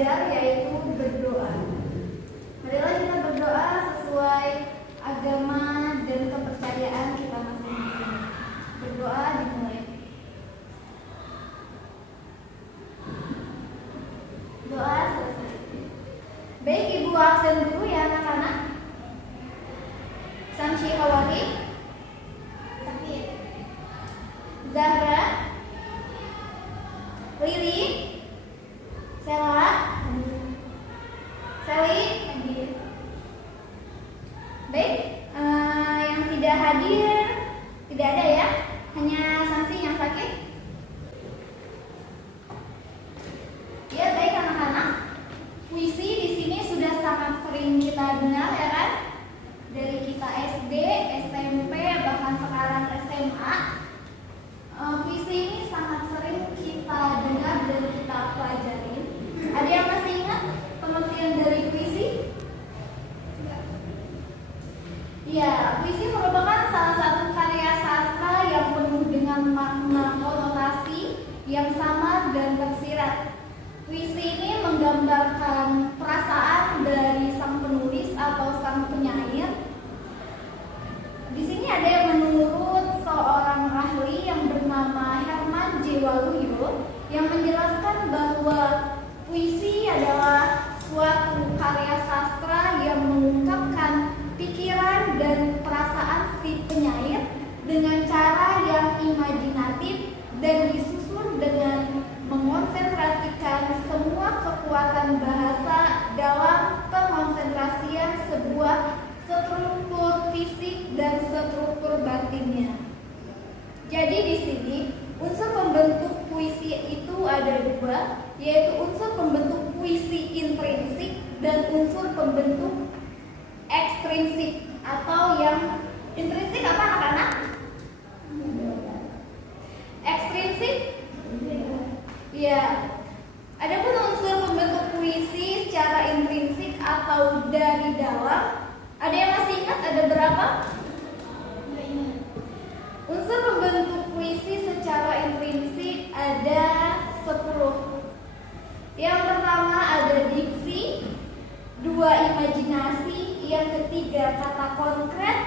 belajar, yaitu berdoa. Marilah kita berdoa sesuai agama dan kepercayaan kita masing-masing. Berdoa dimulai. Doa selesai. Baik, Ibu absen dulu ya anak-anak. Samsi Hawari, Sakit, Zahra, Lili, Sela, Sally, hadir. Baik, yang tidak hadir tidak ada ya, hanya Samsi yang sakit. Ya baik anak-anak, puisi di sini sudah sangat sering kita dengar ya kan, dari kita SD, SMP, bahkan sekarang SMA. Puisi ini sangat sering kita dengar dan kita pelajari. Ada yang masih ingat pengertian dari puisi? Ya, puisi merupakan salah satu karya sastra yang penuh dengan makna konotasi yang sama dan tersirat. Puisi ini menggambarkan perasaan dari sang penulis atau sang penyair. Di sini ada yang menurut seorang ahli yang bernama Herman J. Waluyo yang menjelaskan bahwa puisi adalah suatu karya sastra yang mengungkapkan pikiran dan perasaan si penyair dengan cara yang imajinatif dan disusun dengan mengonsentrasikan semua kekuatan bahasa dalam pengonsentrasian sebuah struktur fisik dan struktur batinnya. Jadi di sini unsur pembentuk puisi itu ada dua, yaitu unsur pembentuk puisi intrinsik dan unsur pembentuk ekstrinsik. Atau yang intrinsik apa anak-anak? Ekstrinsik? Ya. Adapun unsur pembentuk puisi secara intrinsik atau dari dalam, ada yang masih ingat ada berapa? Unsur pembentuk puisi secara intrinsik ada 10. Yang pertama ada diksi, 2 imajinasi, yang ketiga kata konkret,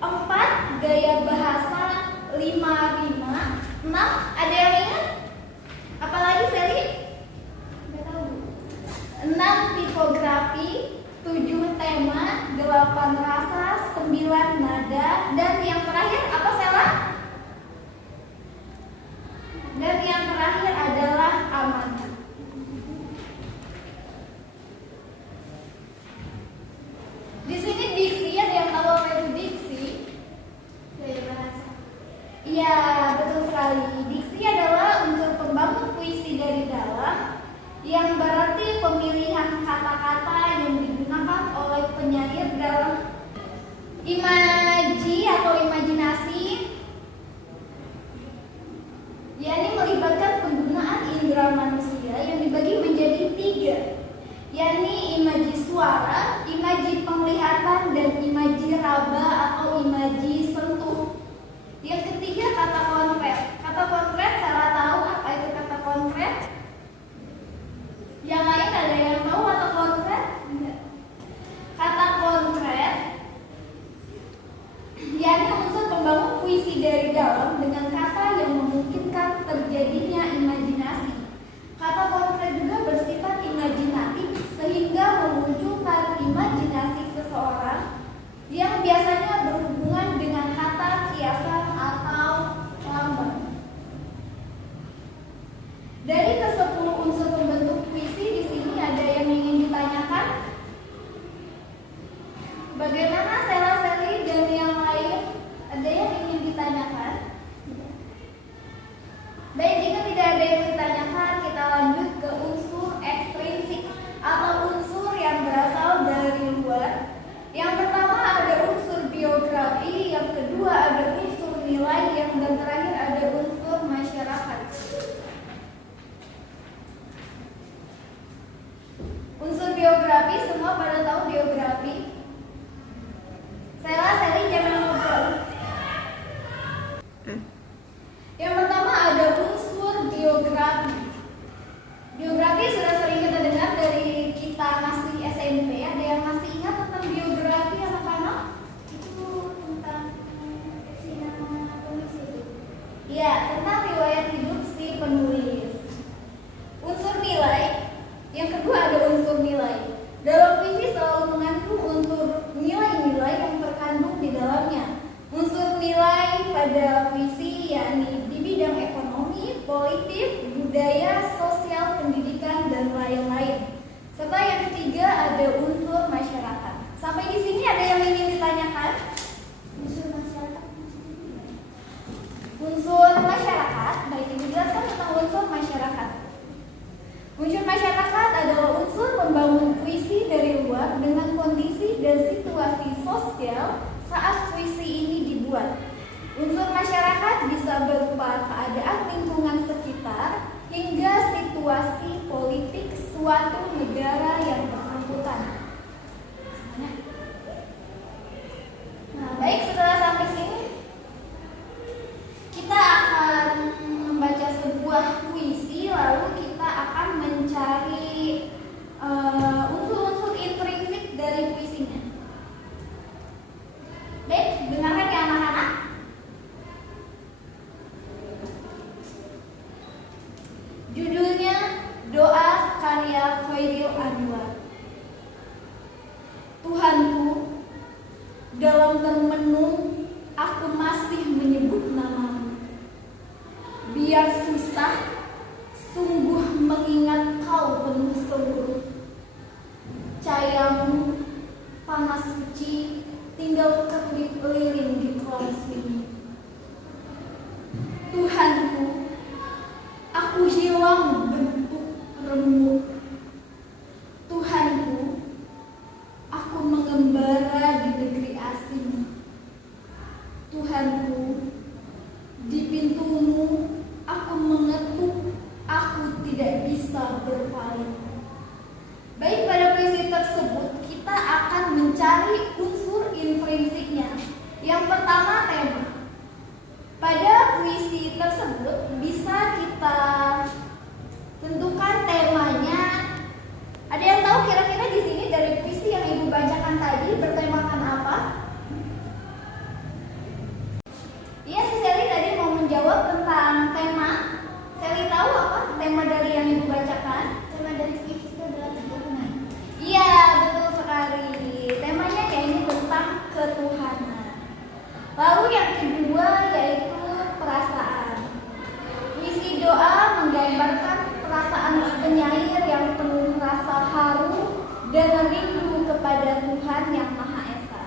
4 gaya bahasa, 5 rima, 6 ada yang ingat? Apalagi Sally? 6 tipografi, 7 tema, 8 rasa, 9 nada, dan yang terakhir apa Sela? Dan yang terakhir adalah amanah. Di sini diksi, ada yang tahu apa itu diksi? Gaya bahasa. Iya, betul sekali. Diksi adalah unsur pembangun puisi dari dalam, yang berarti pemilihan kata-kata yang digunakan oleh penyair dalam imaji atau imajinasi, yakni melibatkan penggunaan indera manusia yang dibagi menjadi 3, yakni imaji suara, imaji penglihatan, dan imaji raba atau imaji sentuh. Yang ketiga kata konkret. Kata konkret, saya tahu apa itu kata konkret? Yang lain ada yang tahu kata konkret? Kata konkret yakni unsur pembangun puisi dari dalam dengan kata yang memungkinkan terjadinya imajinasi. Kata konkret juga bersifat imajinatif sehingga memunculkan imajinasi seseorang yang biasanya berhubungan dengan kata kiasan atau lambang. Dari ke-10 unsur pembentuk puisi di sini ada yang ingin ditanyakan? Bagaimana Sela, Sally, dan yang lain? Ada yang ingin ditanyakan? Baik, jika tidak ada yang ditanyakan, kita lanjut ke unsur ekstrinsik atau unsur yang berasal dari luar. Yang pertama ada unsur biografi, yang kedua ada unsur nilai, yang dan terakhir ada unsur masyarakat. Unsur biografi, semua pada tahu biografi? Sela, Sally, jangan ngobrol. Yang pertama ada unsur biografi. Biografi sudah sering kita dengar dari Ya, tentang riwayat hidup si penulis. Unsur nilai. Yang kedua ada unsur nilai. Dalam puisi selalu mengandung unsur nilai-nilai yang terkandung di dalamnya. Unsur nilai pada puisi yakni di bidang ekonomi, politik, budaya, sosial, pendidikan, dan lain-lain. Serta yang ketiga ada unsur masyarakat. Sampai di sini ada yang ingin ditanyakan? Unsur masyarakat. Unsur masyarakat, baik dijelaskan tentang unsur masyarakat. Unsur masyarakat adalah unsur membangun puisi dari luar dengan kondisi dan situasi sosial saat puisi ini dibuat. Unsur masyarakat bisa berupa keadaan lingkungan sekitar hingga situasi politik suatu negara yang bersangkutan. Nah, baik, setelah sampai sini kita akan membaca sebuah puisi, lalu kita akan mencari unsur-unsur intrinsik dari puisinya. Baik, dengarkan ya anak-anak. Judulnya Doa karya Khairil Anwar. Tuhanku, dalam termenung aku masih menyebut namamu. Biar susah, sungguh mengingat kau penuh seluruh. Cahayamu panas suci tinggal kerlip lilin di kelas ini. Tuhanku, aku hilang bentuk remuk. Tuhanku, aku mengembara di negeri asing. Tuhanku, di pintumu aku mengetuk, aku tidak bisa berpaling. Baik, pada puisi tersebut kita akan mencari unsur intrinsiknya. Yang pertama, tema. Pada puisi tersebut bisa kita tentukan temanya. Ada yang tahu kira-kira di sini dari puisi yang Ibu bacakan tadi bertemakan apa? Iya, si Sally tadi mau menjawab tentang tema. Sally tahu apa tema dari yang Ibu bacakan? Tema dari puisi itu adalah ketuhanan. Iya, betul sekali. Temanya yaitu tentang ketuhanan. Lalu yang kedua yaitu perasaan. Puisi doa menggambarkan perasaan penyair yang penuh rasa haru dan rindu kepada Tuhan yang Maha Esa.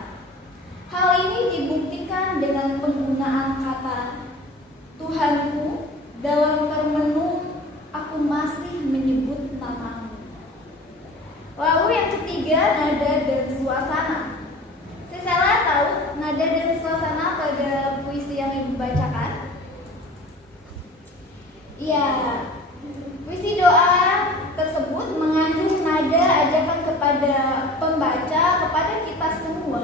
Hal ini dibuktikan dengan penggunaan kata, Tuhanku, dalam termenung aku masih menyebut namamu. Lalu yang ketiga, nada dan suasana. Sisela tahu nada dan suasana pada puisi yang Ibu bacakan? Ya, puisi doa tersebut mengandung nada ajakan kepada pembaca, kepada kita semua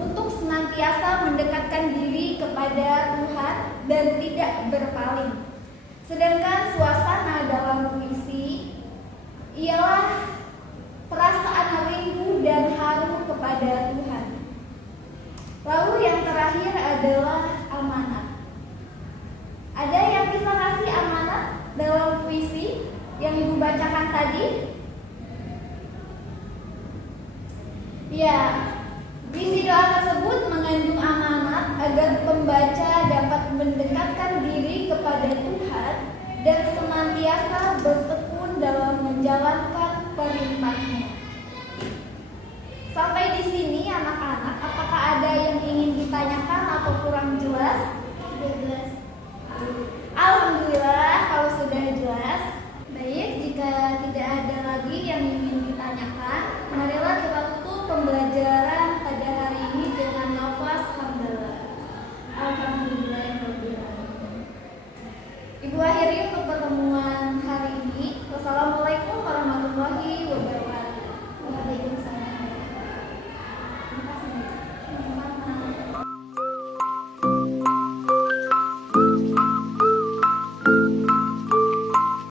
untuk senantiasa mendekatkan diri kepada Tuhan dan tidak berpaling. Sedangkan suasana dalam puisi ialah perasaan rindu dan haru kepada Tuhan. Lalu yang terakhir adalah amanat. Ada yang bisa kasih amanat dalam puisi yang Ibu bacakan tadi? Ya, puisi doa tersebut mengandung amanat agar pembaca dapat mendekatkan diri kepada Tuhan dan senantiasa bertekun dalam menjalankan perintah